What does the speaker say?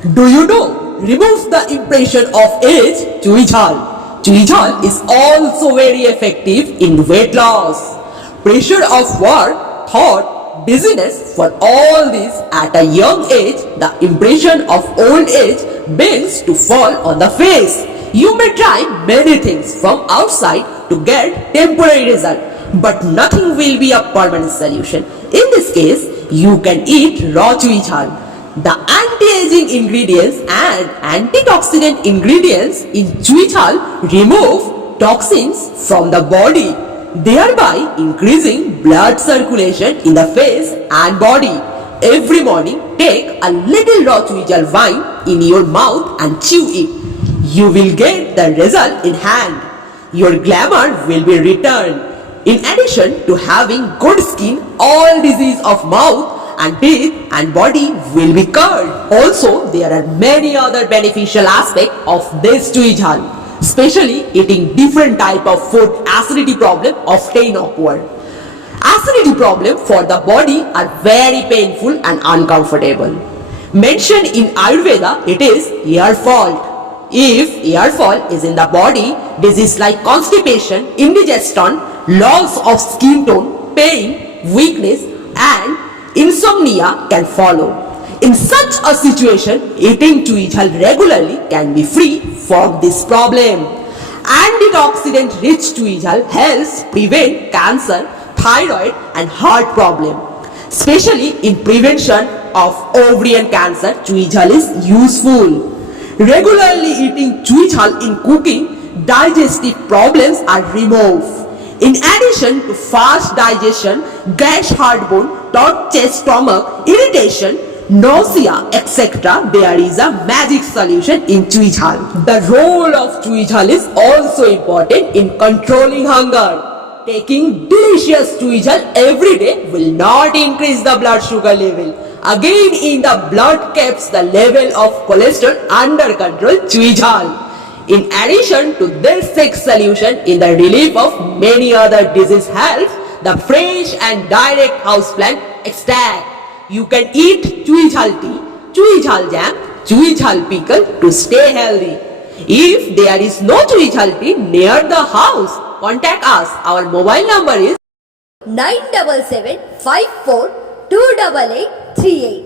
Do you know? Removes the impression of age. Chui Jhal. Chui Jhal is also very effective in weight loss. Pressure of work, thought, busyness for all this at a young age, the impression of old age begins to fall on the face. You may try many things from outside to get temporary result, but nothing will be a permanent solution. In this case, you can eat raw Chui Jhal. The anti-aging ingredients and antioxidant ingredients in Chui Jhal remove toxins from the body, thereby increasing blood circulation in the face and body. Every morning, take a little raw Chui Jhal wine in your mouth and chew it. You will get the result in hand. Your glamour will be returned. In addition to having good skin, all disease of mouth and teeth and body will be cured. Also, there are many other beneficial aspects of this Chui Jhal, especially eating different type of food. Acidity problem often occur. Acidity problem for the body are very painful and uncomfortable. Mentioned in Ayurveda, it is hair fall. If hair fall is in the body, disease like constipation, indigestion, loss of skin tone, pain, weakness and insomnia can follow. In such a situation, eating Chui Jhal regularly can be free from this problem. Antioxidant rich Chui Jhal helps prevent cancer, thyroid and heart problem. Especially in prevention of ovarian cancer, Chui Jhal is useful. Regularly eating Chui Jhal in cooking, digestive problems are removed. In addition to fast digestion, gas, heartburn, taut chest, stomach, irritation, nausea, etc., there is a magic solution in Chui Jhal. The role of Chui Jhal is also important in controlling hunger. Taking delicious Chui Jhal every day will not increase the blood sugar level. Again, in the blood keeps the level of cholesterol under control. Chui Jhal. In addition to this sex solution in the relief of many other disease helps the fresh and direct houseplant extract. You can eat Chui Jhal tea, Chui Jhal jam, Chui Jhal pickle to stay healthy. If there is no Chui Jhal tea near the house, contact us. Our mobile number is 97754 28838.